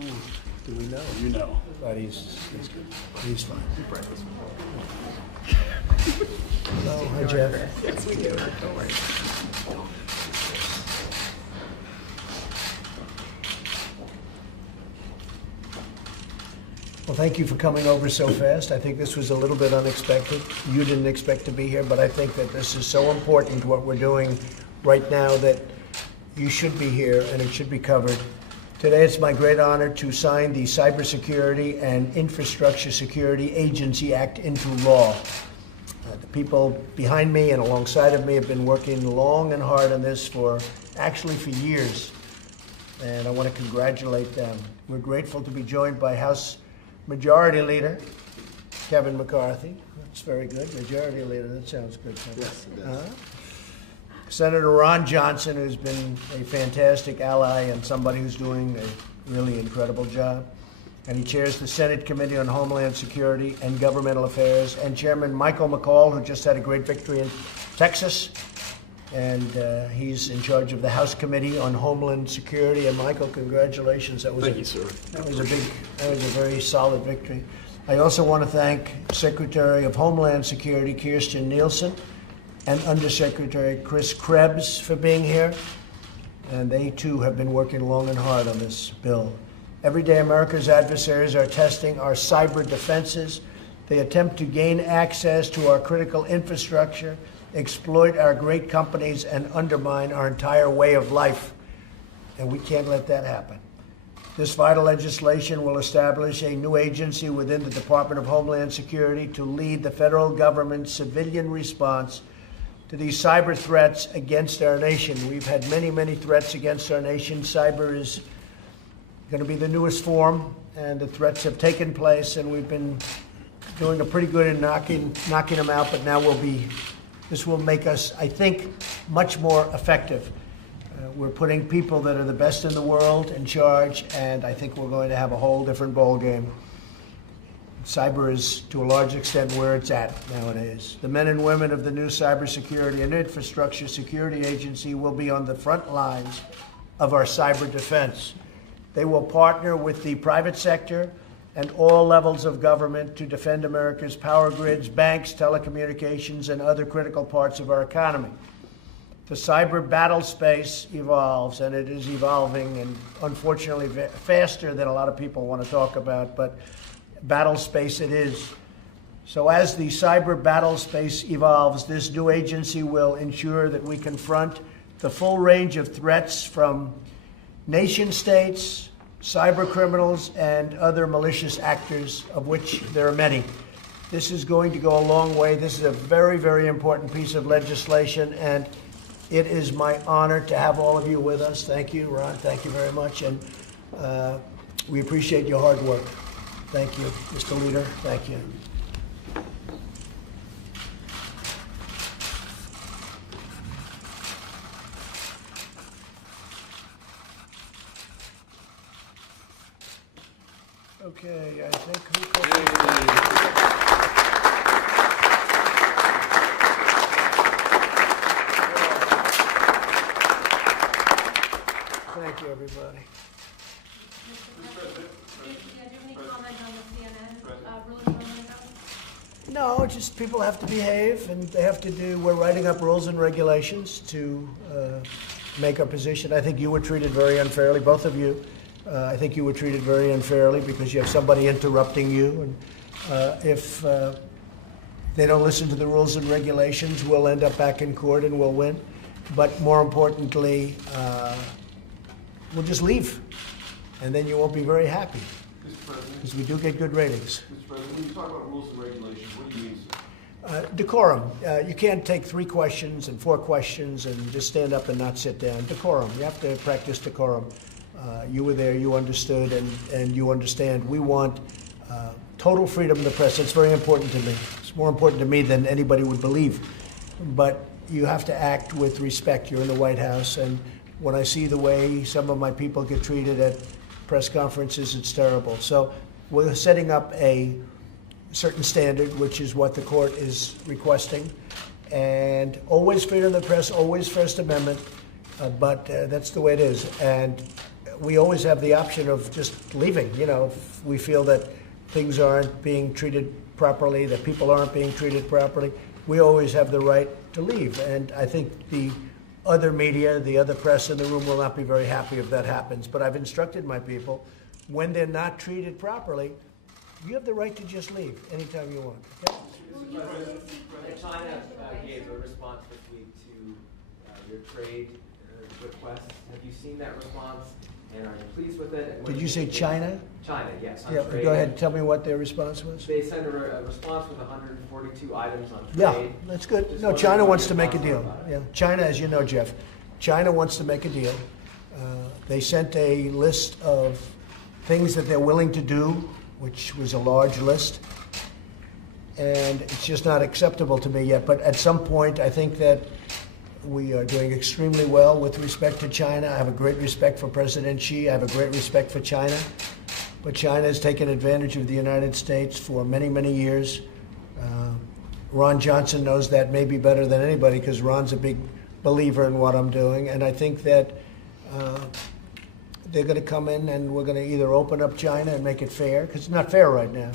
Do we know? You know. But he's good. He's fine. Hello, hi Jeff. Yes, we do. Don't worry. Well, thank you for coming over so fast. I think this was a little bit unexpected. You didn't expect to be here, but I think that this is so important, what we're doing right now, that you should be here and it should be covered. Today, it's my great honor to sign the Cybersecurity and Infrastructure Security Agency Act into law. The people behind me and alongside of me have been working long and hard on this for years, and I want to congratulate them. We're grateful to be joined by House Majority Leader Kevin McCarthy. That's very good. Majority Leader, that sounds good. Yes, it does. Senator Ron Johnson, who's been a fantastic ally and somebody who's doing a really incredible job. And he chairs the Senate Committee on Homeland Security and Governmental Affairs. And Chairman Michael McCall, who just had a great victory in Texas. And he's in charge of the House Committee on Homeland Security. And Michael, congratulations. Thank you, sir. That was a very solid victory. I also want to thank Secretary of Homeland Security, Kirstjen Nielsen, and Undersecretary Chris Krebs for being here. And they too have been working long and hard on this bill. Every day, America's adversaries are testing our cyber defenses. They attempt to gain access to our critical infrastructure, exploit our great companies, and undermine our entire way of life. And we can't let that happen. This vital legislation will establish a new agency within the Department of Homeland Security to lead the federal government's civilian response to these cyber threats against our nation. We've had many threats against our nation. Cyber is going to be the newest form, and the threats have taken place, and we've been doing a pretty good in knocking them out, but now this will make us, I think, much more effective. We're putting people that are the best in the world in charge, and I think we're going to have a whole different ball game. Cyber is, to a large extent, where it's at nowadays. The men and women of the new Cybersecurity and Infrastructure Security Agency will be on the front lines of our cyber defense. They will partner with the private sector and all levels of government to defend America's power grids, banks, telecommunications, and other critical parts of our economy. The cyber battle space evolves, and it is evolving, and unfortunately faster than a lot of people want to talk about, but battle space it is. So as the cyber battle space evolves, this new agency will ensure that we confront the full range of threats from nation states, cyber criminals, and other malicious actors, of which there are many. This is going to go a long way. This is a very important piece of legislation, and it is my honor to have all of you with us. Thank you, Ron. Thank you very much, and we appreciate your hard work. Thank you, Mr. Leader. Thank you. Okay, I think Thank you, everybody. No, just people have to behave, and they have to do, we're writing up rules and regulations to make our position. I think you were treated very unfairly, both of you. I think you were treated very unfairly because you have somebody interrupting you, and if they don't listen to the rules and regulations, we'll end up back in court and we'll win. But more importantly, we'll just leave, and then you won't be very happy. Because we do get good ratings. Mr. President, when you talk about rules and regulations, what do you mean, sir? Decorum. You can't take 3 questions and 4 questions and just stand up and not sit down. Decorum. You have to practice decorum. You were there, you understood, and you understand. We want total freedom of the press. That's very important to me. It's more important to me than anybody would believe. But you have to act with respect. You're in the White House, and when I see the way some of my people get treated at press conferences, it's terrible. So we're setting up a certain standard, which is what the court is requesting. And always freedom of the press, always First Amendment, but that's the way it is. And we always have the option of just leaving. You know, if we feel that things aren't being treated properly, that people aren't being treated properly, we always have the right to leave. And I think the other media, the other press in the room will not be very happy if that happens. But I've instructed my people, when they're not treated properly, you have the right to just leave anytime you want. Okay? China gave a response this week to your trade request. Have you seen that response, and are you pleased with it? Did you say China? China, yes. Yeah, trade. go ahead. Tell me what their response was. They sent a response with 142 items on trade. Yeah, that's good. Just No, wondering China what wants your to make a thoughts are deal. about it. Yeah, China, as you know, Jeff, China wants to make a deal. They sent a list of things that they're willing to do, which was a large list. And it's just not acceptable to me yet. But at some point, I think that we are doing extremely well with respect to China. I have a great respect for President Xi. I have a great respect for China. But China has taken advantage of the United States for many, many years. Ron Johnson knows that maybe better than anybody because Ron's a big believer in what I'm doing. And I think that they're going to come in and we're going to either open up China and make it fair, because it's not fair right now.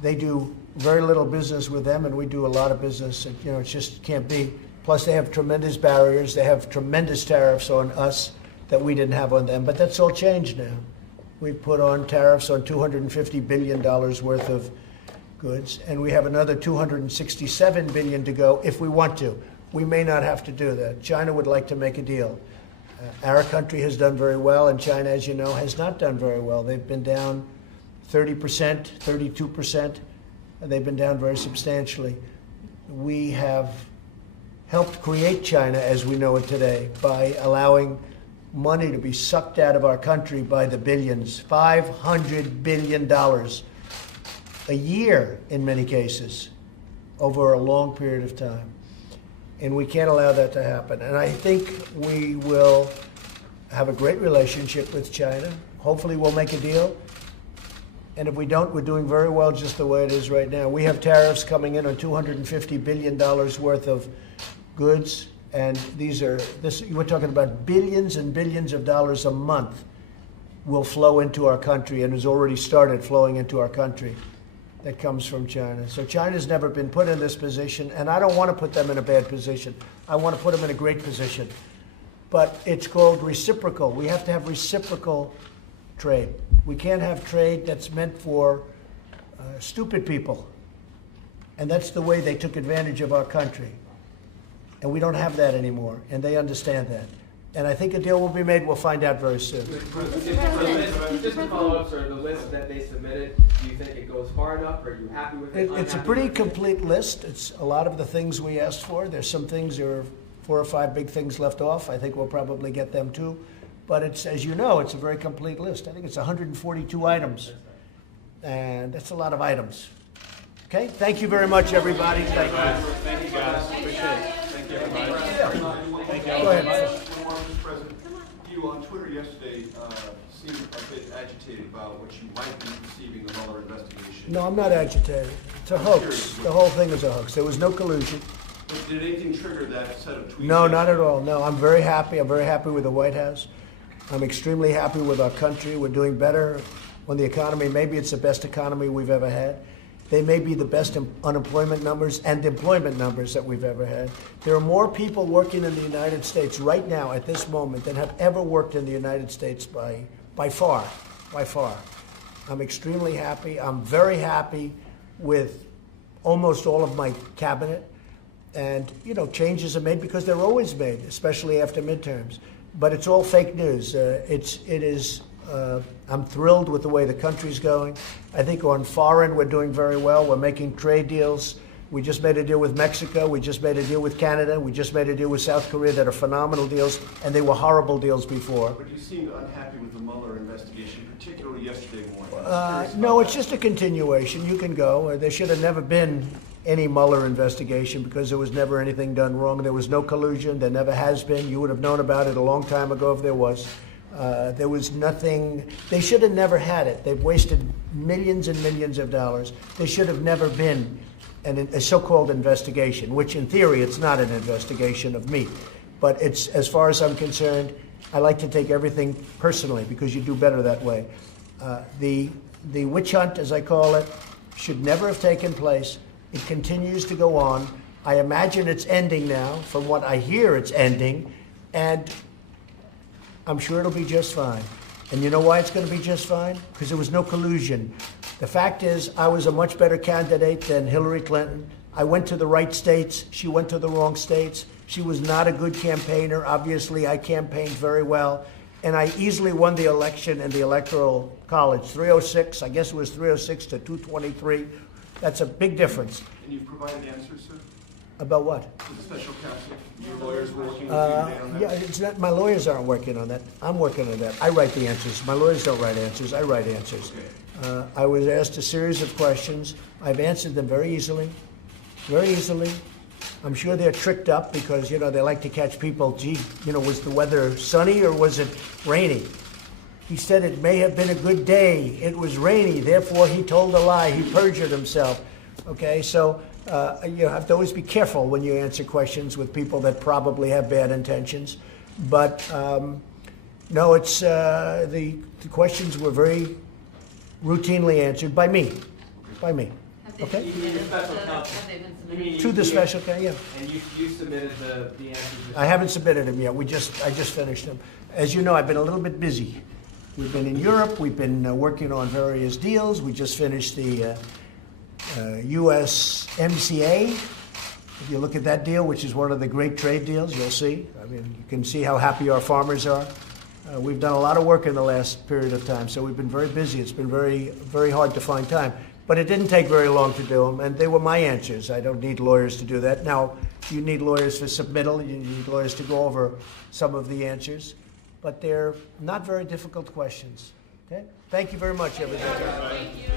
They do very little business with them, and we do a lot of business. And, you know, it just can't be. Plus, they have tremendous barriers. They have tremendous tariffs on us that we didn't have on them. But that's all changed now. We put on tariffs on $250 billion worth of goods, and we have another $267 billion to go if we want to. We may not have to do that. China would like to make a deal. Our country has done very well, and China, as you know, has not done very well. They've been down 30%, 32%, and they've been down very substantially. We have helped create China as we know it today by allowing money to be sucked out of our country by the billions, $500 billion a year in many cases, over a long period of time. And we can't allow that to happen. And I think we will have a great relationship with China. Hopefully we'll make a deal. And if we don't, we're doing very well just the way it is right now. We have tariffs coming in on $250 billion worth of goods. And we're talking about billions and billions of dollars a month will flow into our country and has already started flowing into our country. That comes from China. So China's never been put in this position, and I don't want to put them in a bad position. I want to put them in a great position. But it's called reciprocal. We have to have reciprocal trade. We can't have trade that's meant for stupid people. And that's the way they took advantage of our country. And we don't have that anymore, and they understand that. And I think a deal will be made. We'll find out very soon. Just to follow up, sir, the list that they submitted, do you think it goes far enough? Are you happy with it? It's a pretty complete list. It's a lot of the things we asked for. There's some things, there are 4 or 5 big things left off. I think we'll probably get them too. But it's, as you know, it's a very complete list. I think it's 142 items. And that's a lot of items. Okay? Thank you very much, everybody. Thank you. Thank you, guys. Appreciate it. Thank you, everybody. Thank you. Go ahead. Mr. President, you on Twitter yesterday seemed a bit agitated about what you might be receiving the Mueller investigation. No, I'm not agitated. It's a hoax. The whole thing is a hoax. There was no collusion. But did anything trigger that set of tweets? No, not at all. No, I'm very happy. I'm very happy with the White House. I'm extremely happy with our country. We're doing better on the economy. Maybe it's the best economy we've ever had. They may be the best unemployment numbers and employment numbers that we've ever had. There are more people working in the United States right now at this moment than have ever worked in the United States by far. I'm extremely happy. I'm very happy with almost all of my cabinet. And, you know, changes are made because they're always made, especially after midterms. But it's all fake news. I'm thrilled with the way the country's going. I think on foreign, we're doing very well. We're making trade deals. We just made a deal with Mexico. We just made a deal with Canada. We just made a deal with South Korea that are phenomenal deals, and they were horrible deals before. But you seemed unhappy with the Mueller investigation, particularly yesterday morning. No, it's just a continuation. You can go. There should have never been any Mueller investigation because there was never anything done wrong. There was no collusion. There never has been. You would have known about it a long time ago if there was. There was nothing. They should have never had it. They've wasted millions and millions of dollars. There should have never been a so-called investigation, which in theory it's not an investigation of me. But it's, as far as I'm concerned, I like to take everything personally because you do better that way. The witch hunt, as I call it, should never have taken place. It continues to go on. I imagine it's ending now. From what I hear, it's ending, and I'm sure it'll be just fine. And you know why it's going to be just fine? Because there was no collusion. The fact is, I was a much better candidate than Hillary Clinton. I went to the right states. She went to the wrong states. She was not a good campaigner. Obviously, I campaigned very well. And I easily won the election in the Electoral College. 306, I guess it was 306 to 223. That's a big difference. And you've provided answers, sir? About what? To the special counsel? Your lawyers were working with you today on that? Yeah, it's not, my lawyers aren't working on that. I'm working on that. I write the answers. My lawyers don't write answers. I write answers. Okay. I was asked a series of questions. I've answered them very easily. Very easily. I'm sure they're tricked up because, you know, they like to catch people. Gee, you know, was the weather sunny or was it rainy? He said it may have been a good day. It was rainy. Therefore, he told a lie. He perjured himself. Okay, so you have to always be careful when you answer questions with people that probably have bad intentions. But no, it's the questions were very routinely answered by me. By me. Okay? You mean the special counsel? Have they been You mean submitted? To the special, yeah. And you submitted the answers? I haven't submitted them yet. I just finished them. As you know, I've been a little bit busy. We've been in Europe. We've been working on various deals. We just finished the USMCA. If you look at that deal, which is one of the great trade deals, you'll see. I mean, you can see how happy our farmers are. We've done a lot of work in the last period of time, so we've been very busy. It's been very, very hard to find time. But it didn't take very long to do them, and they were my answers. I don't need lawyers to do that. Now, you need lawyers for submittal. You need lawyers to go over some of the answers. But they're not very difficult questions. Okay? Thank you very much, everybody. Thank you.